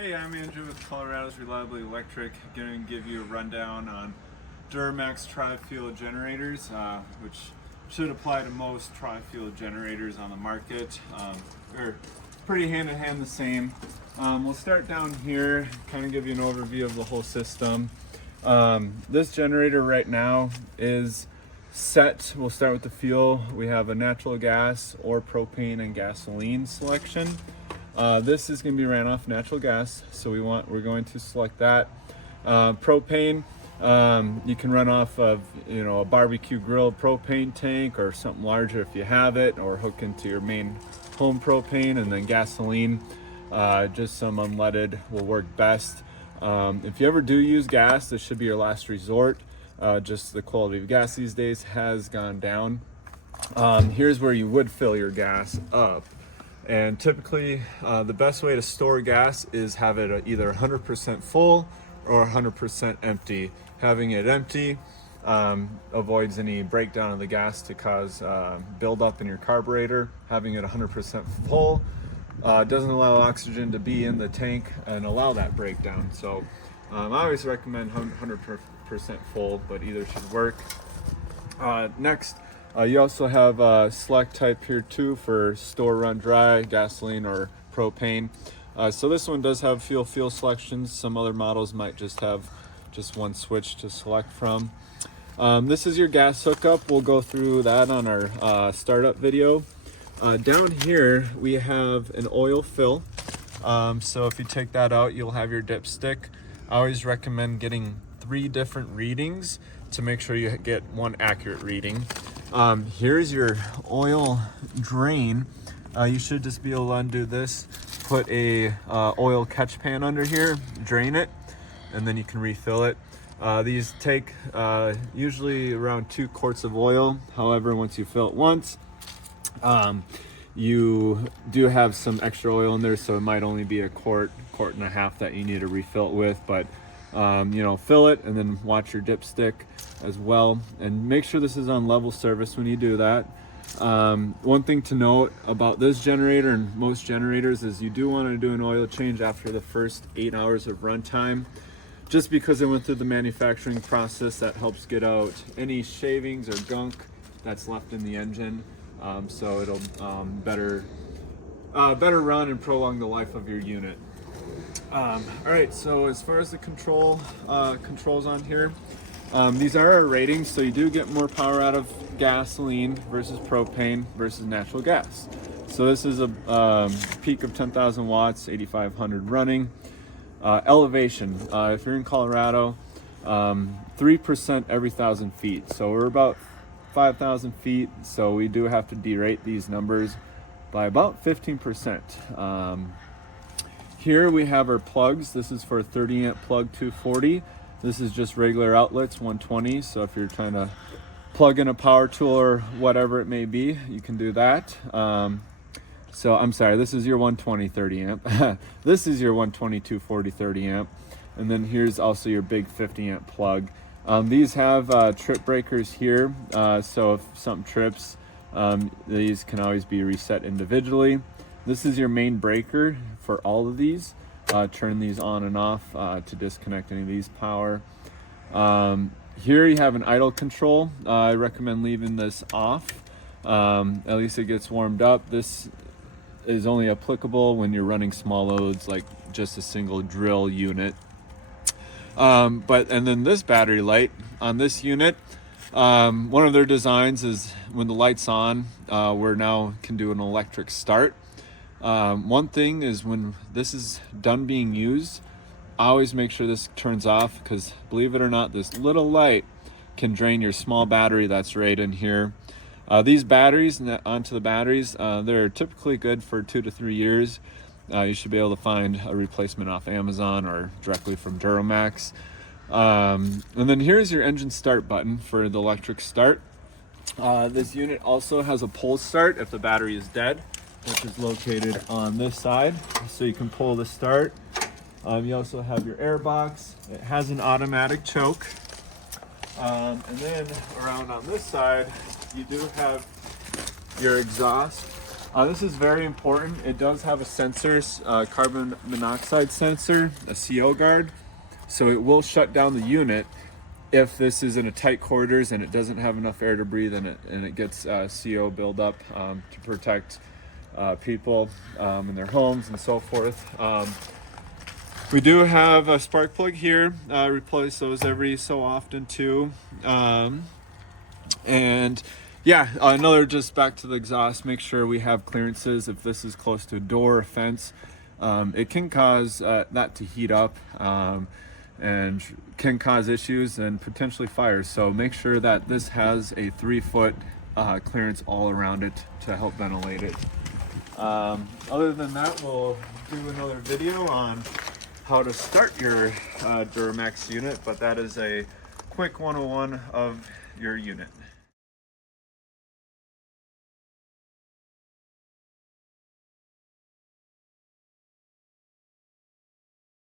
Hey, I'm Andrew with Colorado's Reliably Electric. Going to give you a rundown on DuroMax tri-fuel generators, which should apply to most tri-fuel generators on the market. They're pretty hand-in-hand the same. We'll start down here, kind of give you an overview of the whole system. This generator right now is set. We'll start with the fuel. We have a natural gas or propane and gasoline selection. This is going to be ran off natural gas, so we're going to select that. Propane, you can run off of a barbecue grill propane tank or something larger if you have it, or hook into your main home propane. And then gasoline, just some unleaded will work best. If you ever do use gas, this should be your last resort. Just the quality of gas these days has gone down. Here's where you would fill your gas up. And typically, the best way to store gas is have it either 100% full or 100% empty. Having it empty avoids any breakdown of the gas to cause buildup in your carburetor. Having it 100% full doesn't allow oxygen to be in the tank and allow that breakdown. So I always recommend 100% full, but either should work. Next, you also have a select type here too for store run dry, gasoline or propane. So this one does have fuel selections. Some other models might just have just one switch to select from. This is your gas hookup. We'll go through that on our startup video. Down here we have an oil fill. So if you take that out, you'll have your dipstick. I always recommend getting 3 different readings to make sure you get one accurate reading. Here's your oil drain. You should just be able to undo this, put a oil catch pan under here, drain it, and then you can refill it. These take usually around 2 quarts of oil. However, once you fill it once, you do have some extra oil in there, so it might only be a quart and a half that you need to refill it with. But fill it and then watch your dipstick as well, and make sure this is on level service when you do that. One thing to note about this generator and most generators is you do want to do an oil change after the first 8 hours of runtime, just because it went through the manufacturing process. That helps get out any shavings or gunk that's left in the engine, so it'll better run and prolong the life of your unit. All right, so as far as the controls on here, these are our ratings, so you do get more power out of gasoline versus propane versus natural gas. So this is a peak of 10,000 watts, 8,500 running. Elevation, if you're in Colorado, 3% every 1,000 feet. So we're about 5,000 feet, so we do have to derate these numbers by about 15%. Here we have our plugs. This is for a 30 amp plug 240. This is just regular outlets 120. So if you're trying to plug in a power tool or whatever it may be, you can do that. So I'm sorry, this is your 120 30 amp. This is your 120 240 30 amp. And then here's also your big 50 amp plug. These have trip breakers here. So if something trips, these can always be reset individually. This is your main breaker for all of these. Turn these on and off to disconnect any of these power. Here you have an idle control. I recommend leaving this off. At least it gets warmed up. This is only applicable when you're running small loads, like just a single drill unit. And then this battery light on this unit, one of their designs is when the light's on, we're now can do an electric start. One thing is when this is done being used, I always make sure this turns off, because believe it or not, this little light can drain your small battery that's right in here. These batteries, onto the batteries, they're typically good for 2 to 3 years. You should be able to find a replacement off Amazon or directly from DuroMax. And then here's your engine start button for the electric start. This unit also has a pull start if the battery is dead, which is located on this side, so you can pull the start. You also have your air box. It has an automatic choke. And then around on this side, you do have your exhaust. This is very important. It does have a sensor, carbon monoxide sensor, a CO guard, so it will shut down the unit if this is in a tight quarters and it doesn't have enough air to breathe in it, and it gets CO buildup to protect people in their homes and so forth. We do have a spark plug here. Replace those every so often too. And yeah, another, just back to the exhaust, make sure we have clearances. If this is close to a door or fence, it can cause that to heat up and can cause issues and potentially fires. So make sure that this has a 3-foot clearance all around it to help ventilate it. Other than that, we'll do another video on how to start your DuroMax unit, but that is a quick 101 of your unit.